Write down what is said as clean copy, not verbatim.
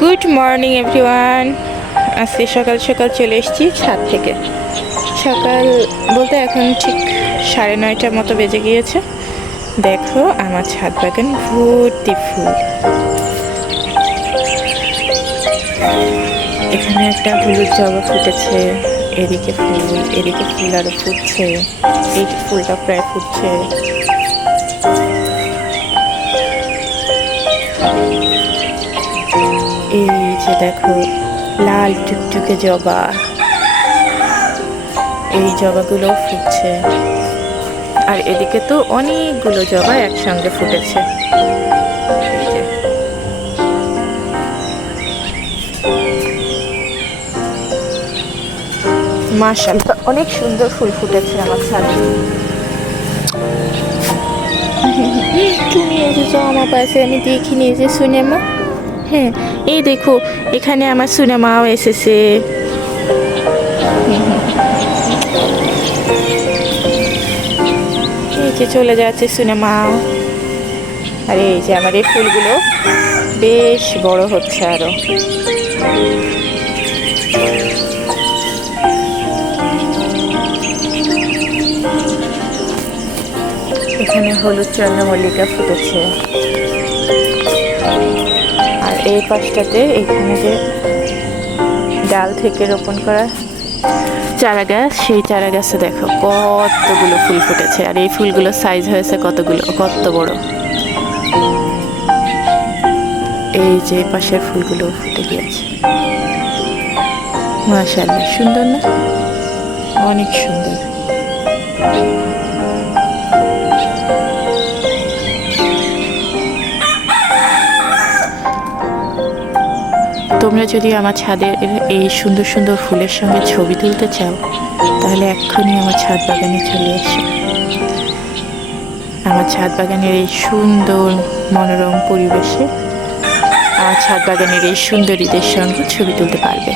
Good morning everyone. আজকে সকাল সকাল চলে এসেছি ছাদ থেকে। সকাল বলতে এখন ঠিক 9:30 মতো বেজে গিয়েছে। দেখো আমার ছাদ বাগান ভর্তি ফুল। এখানে একটা হলুদ জবা ফুটেছে, এদিকে ফুল আরো ফুটছে, এই ফুলটা প্রায় ফুটছে। এই যে দেখো লাল টুকটুকে জবা, এই জবাগুলো ফুটছে। আর এদিকে তো অনেকগুলো জবা একসঙ্গে ফুটেছে। মাশাআল্লাহ অনেক সুন্দর ফুল ফুটেছে আমার ছাদে। তুমি এসেছো আমার পাশে, আমি দেখিনি যে সিনেমা। হ্যাঁ এই দেখো এখানে আমার সিনেমাও এসেছে। এই যে চলে যাচ্ছে সিনেমাও। আর এই যে আমার এই ফুলগুলো বেশ বড় হচ্ছে আরো। এখানে হলুদ চন্দ্রমল্লিকা ফুটেছে। আর এই পাশটাতে এখানে যে ডাল থেকে রোপণ করা চারা গাছ, সেই চারা গাছে দেখো কতগুলো ফুল ফুটেছে। আর এই ফুলগুলোর সাইজ হয়েছে কত বড়। এই যে পাশের ফুলগুলো ফুটে গিয়েছে। মাশাআল্লাহ সুন্দর না? অনেক সুন্দর। তোমরা যদি আমার ছাদের এই সুন্দর সুন্দর ফুলের সঙ্গে ছবি তুলতে চাও, তাহলে এক্ষুনি আমার ছাদ বাগানে চলে এসো। আমার ছাদ বাগানের এই সুন্দর মনোরম পরিবেশে আমার ছাদ বাগানের এই সুন্দরীদের সঙ্গে ছবি তুলতে পারবে।